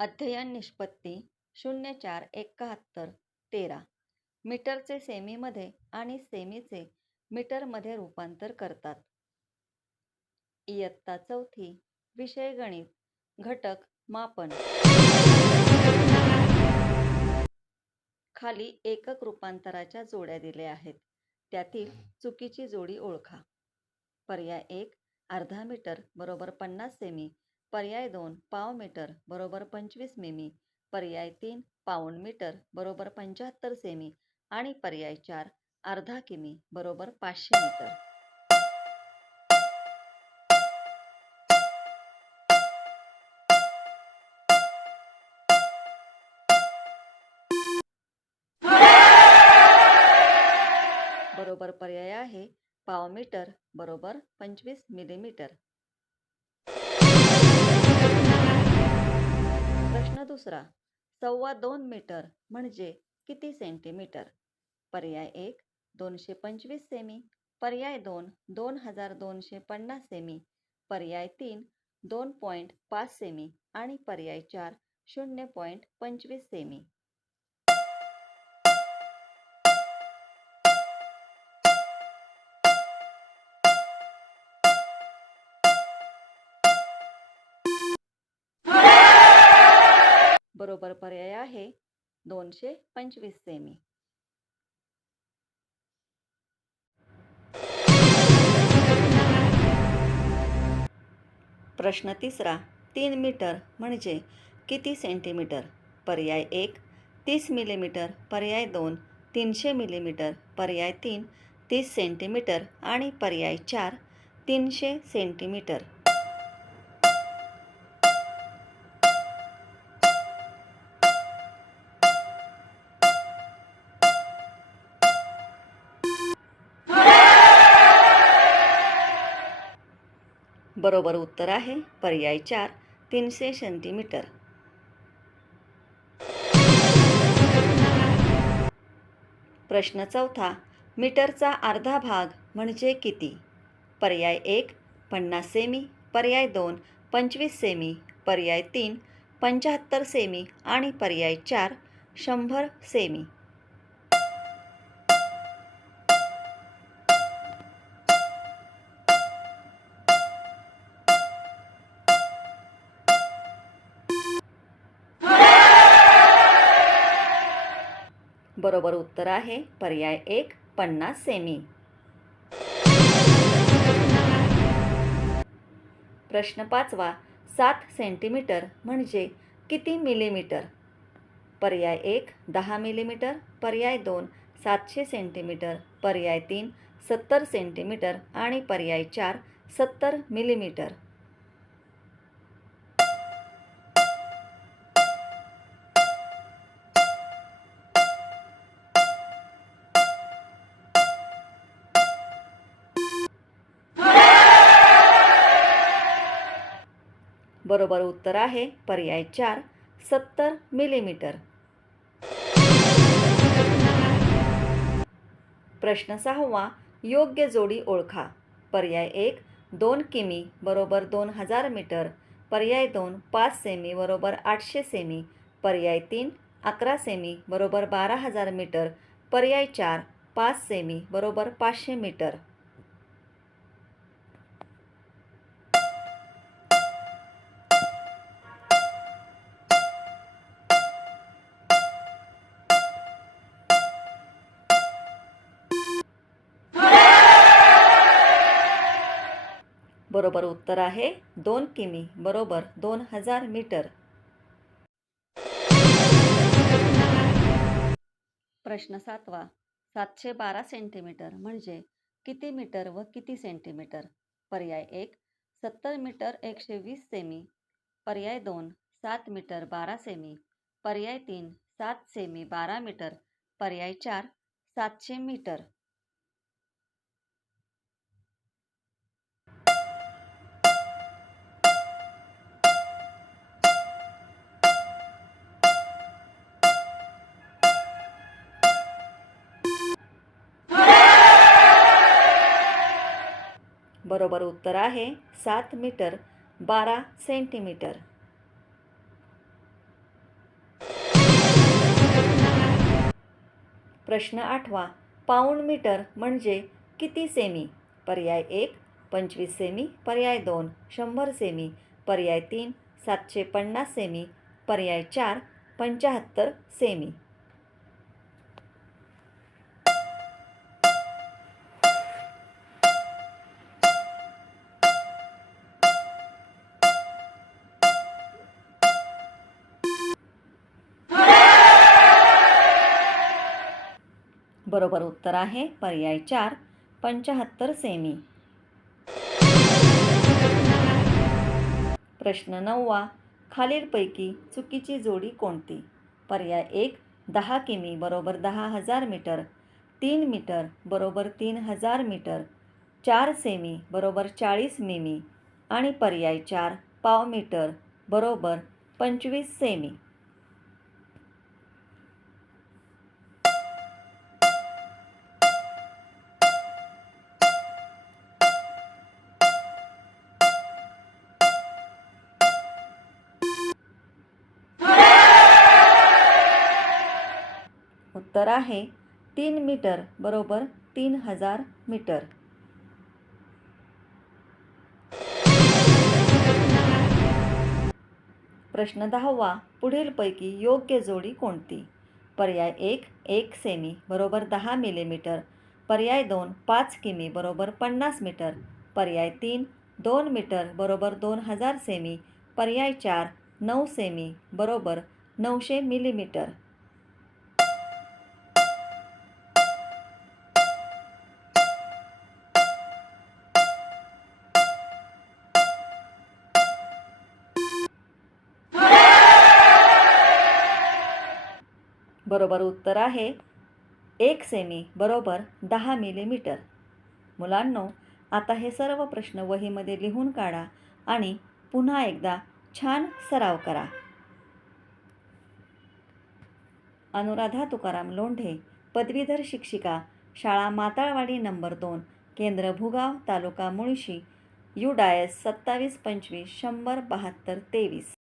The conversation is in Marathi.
अध्ययन निष्पत्ती शून्य चार एकाहत्तर तेरा. मीटरचे सेमीमध्ये आणि सेमीचे मीटरमध्ये रूपांतर करतात. इयत्ता चौथी विषय गणित घटक मापन. खाली एकक रूपांतराच्या जोड्या दिल्या आहेत. त्यातील चुकीची जोडी ओळखा. पर्याय एक अर्धा मीटर बरोबर पन्नास सेमी पर्याय दोन पाव मीटर बरोबर पंचवीस मिमी. पर्याय तीन पाऊंड मीटर बरोबर पंच्याहत्तर सेमी. आणि पर्याय चार अर्धा किमी बरोबर पाचशे मीटर. बरोबर पर्याय आहे पाव मीटर बरोबर पंचवीस मिलीमीटर. प्रश्न दुसरा सव्वा दोन मीटर म्हणजे किती सेंटीमीटर? पर्याय एक दोनशे पंचवीस सेमी. पर्याय दोन दोन हजार दोनशे पन्नास सेमी. पर्याय तीन दोन पॉईंट पाच सेमी. आणि पर्याय चार शून्य पॉईंट पंचवीस सेमी. बरोबर पर्याय आहे. दोनशे पंचवीस सेमी. प्रश्न तिसरा तीन मीटर म्हणजे किती सेंटीमीटर? पर्याय एक तीस मिलीमीटर. पर्याय दोन तीनशे मिलीमीटर. पर्याय तीन तीस सेंटीमीटर. आणि पर्याय चार तीनशे सेंटीमीटर. बरोबर उत्तर आहे. पर्याय चार तीनशे सेंटीमीटर प्रश्न चौथा मीटरचा अर्धा भाग म्हणजे किती? पर्याय एक पन्नास सेमी पर्याय दोन पंचवीस सेमी पर्याय तीन पंच्याहत्तर सेमी आणि पर्याय चार शंभर सेमी बरोबर उत्तर आहे पर्याय एक पन्नास सेमी. प्रश्न पाचवा सात सेंटीमीटर म्हणजे किती मिलीमीटर? पर्याय एक दहा मिलीमीटर. पर्याय दोन सातशे सेंटीमीटर. पर्याय तीन सत्तर सेंटीमीटर. आणि पर्याय चार सत्तर मिलीमीटर. बरोबर उत्तर आहे पर्याय चार सत्तर मिलीमीटर प्रश्न सहावा योग्य जोडी ओळखा. पर्याय एक दोन किमी बरोबर दोन हजार मीटर. पर्याय दोन पाच सेमी बरोबर आठशे सेमी. पर्याय तीन अकरा सेमी बरोबर बारा हजार मीटर. पर्याय चार पाच सेमी बरोबर पाचशे मीटर. बरोबर उत्तर आहे दोन किमी बरोबर दोन हजार मीटर. प्रश्न सातवा. सातशे बारा सेंटीमीटर म्हणजे किती मीटर व किती सेंटीमीटर? पर्याय एक सत्तर मीटर एकशे वीस सेमी. पर्याय दोन सात मीटर बारा सेमी. पर्याय तीन सात सेमी बारा मीटर. पर्याय चार सातशे मीटर. बरोबर उत्तर आहे सात मीटर बारा सेंटीमीटर. प्रश्न आठवा पाऊंड मीटर म्हणजे किती सेमी? पर्याय एक पंचवीस सेमी. पर्याय दोन शंभर सेमी. पर्याय तीन सातशे पन्नास सेमी. पर्याय चार पंचाहत्तर सेमी. बरोबर उत्तर आहे पर्याय चार पंचाहत्तर सेमी. प्रश्न नववा खालीलपैकी चुकीची जोडी कोणती? पर्याय एक दहा किमी बरोबर दहा हजार मीटर तीन मीटर बरोबर तीन हजार मीटर चार सेमी बरोबर चाळीस मिमी आणि पर्याय चार पाव मीटर बरोबर पंचवीस सेमी. उत्तर आहे तीन मीटर बरोबर तीन हजार मीटर. प्रश्न दहावा पुढीलपैकी योग्य जोडी कोणती? पर्याय एक एक सेमी बरोबर दहा मिलीमीटर. पर्याय दोन पाच किमी बरोबर पन्नास मीटर. पर्याय तीन दोन मीटर बरोबर दोन हजार सेमी. पर्याय चार नऊ सेमी बरोबर नऊशे मिलीमीटर. बरोबर उत्तर आहे एक सेमी बरोबर दहा मिलीमीटर. मुलांनो आता हे सर्व प्रश्न वहीमध्ये लिहून काढा आणि पुन्हा एकदा छान सराव करा. अनुराधा तुकाराम लोंढे पदवीधर शिक्षिका शाळा माताळवाडी नंबर दोन केंद्र भुगाव तालुका मुळशी यू डायस सत्तावीस पंचवीस शंभर बहात्तर तेवीस.